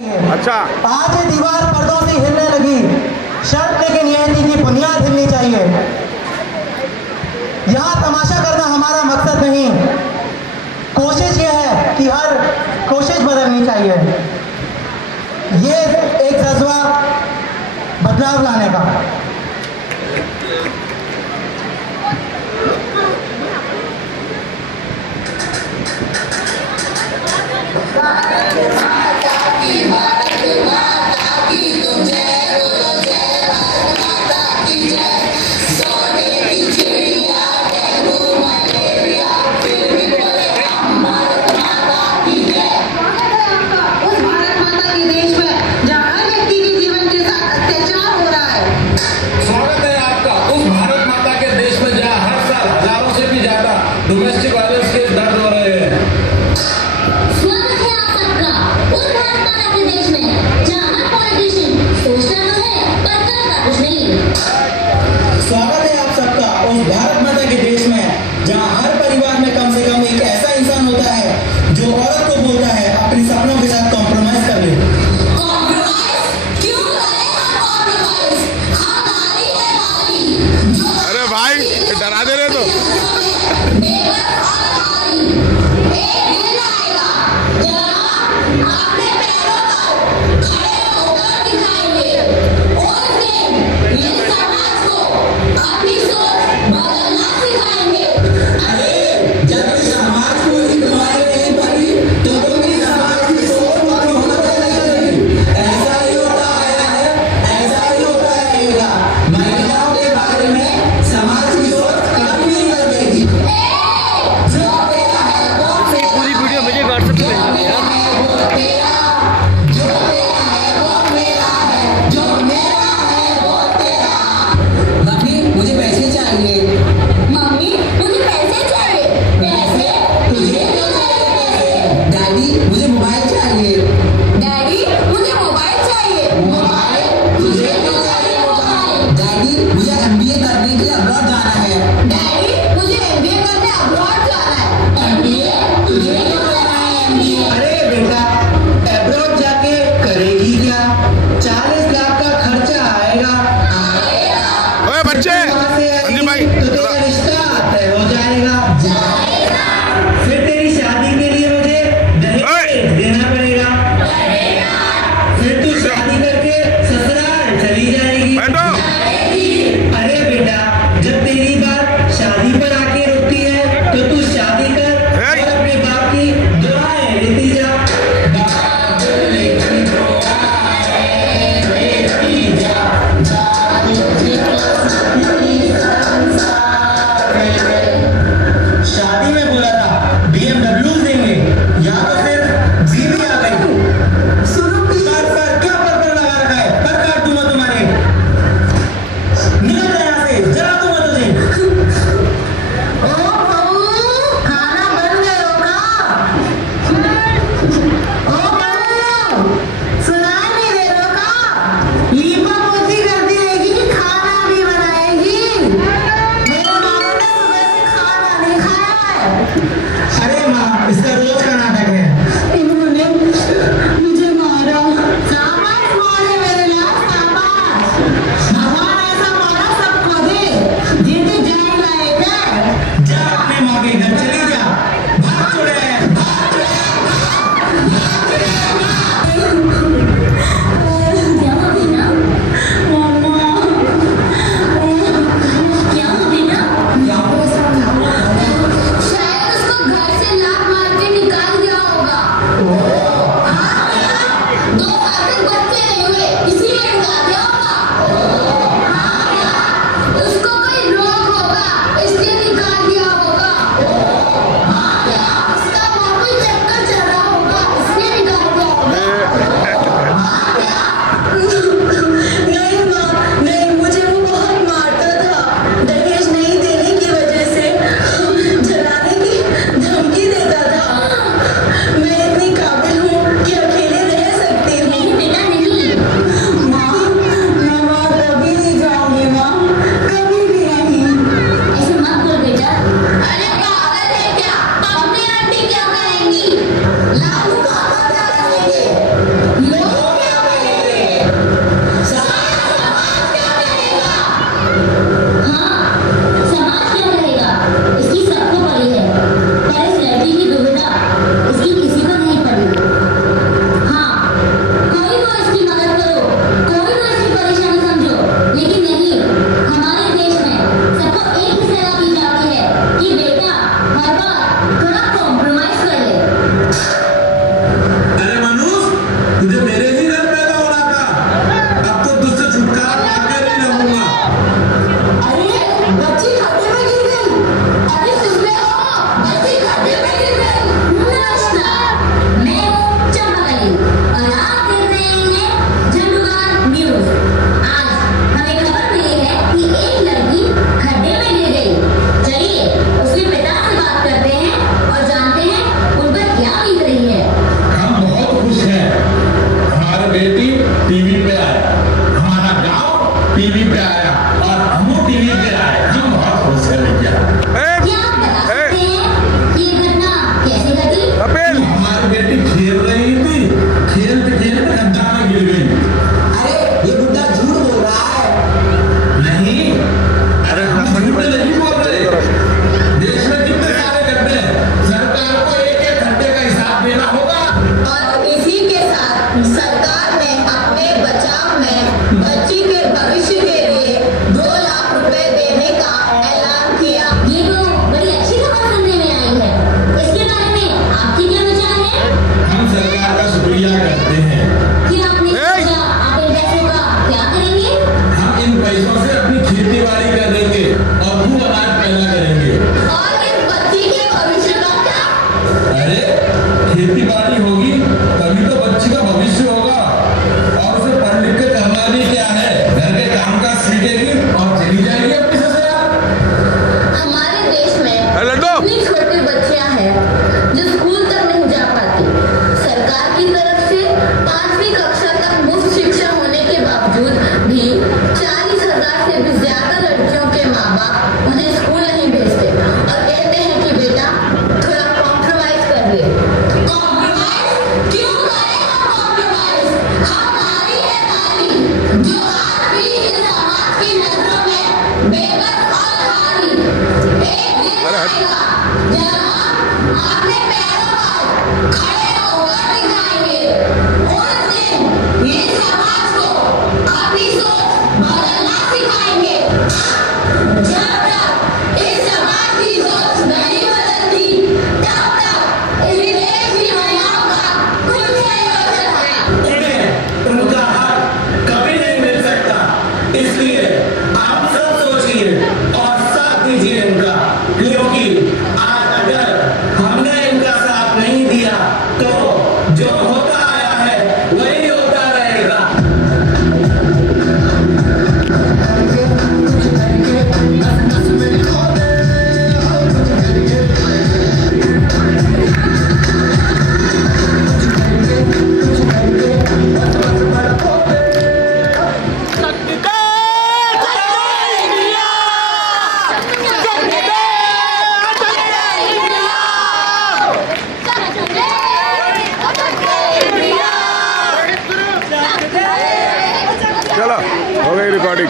अच्छा, आज ये दीवार पर्दों से हिलने लगी, शर्त लेकिन यह थी कि बुनियाद हिलनी चाहिए। यहाँ तमाशा करना हमारा मकसद नहीं, कोशिश यह है कि हर कोशिश बदलनी चाहिए। ये एक जज्बा बदलाव लाने का। डोमेस्टिक वायलेंस के दर्द हो रहे हैं। स्वागत है आप सबका सरकार ने अपने बचाव में बच्ची के भविष्य के लिए 2 लाख रुपए देने का ऐलान किया। ये तो बड़ी अच्छी खबर सुनने में आई है। इसके बारे में आपकी क्या विचार है? हम सरकार का शुक्रिया करते हैं। फिर आपने सोचा आप इन पैसों का क्या करेंगे? हम इन पैसों से अपनी खेती बाड़ी कर देंगे और खूब अनाज पैदा करेंगे। और इस बच्ची के भविष्य का क्या? अरे खेती बाड़ी होगी तभी तो बच्ची का भविष्य होगा, और उसे पढ़ लिख के करना भी क्या है, घर के काम काज सीखेगी और चली जाएगी अपनी ससुराल। हमारे देश में इतनी छोटी बच्चियां हैं जो स्कूल तक नहीं जा पाती। सरकार की तरफ से 5वीं कक्षा तक मुफ्त शिक्षा होने के बावजूद भी 40,000 से भी ज्यादा लड़कियों के माँ बाप उन्हें स्कूल नहीं भेजते और कहते हैं कि बेटा थोड़ा कॉम्प्रोमाइज कर ले। कॉम्प्रोमाइज क्यों करें हम कॉम्प्रोमाइज? हम नारी है नारी, जो आज भी इस समाज की नजरों में बेबस और नारी। एक दिन आएगा जब हम अपने पैरों पर खड़े होकर दिखाएंगे। उस दिन ये समाज को अपनी सोच बदलना सिखाएंगे। जब तक इस समाज की सोच नहीं बदलती तब तक इस देश की महिलाओं का कुछ नहीं हो सकता। उन्हें उनका हक कभी नहीं मिल सकता, इसलिए आप सब सोचिए और साथ दीजिए उनका, क्योंकि आज अगर हमने इनका साथ नहीं दिया तो जो होता आया है वही होता रहेगा। चलो हो गई रिकॉर्डिंग।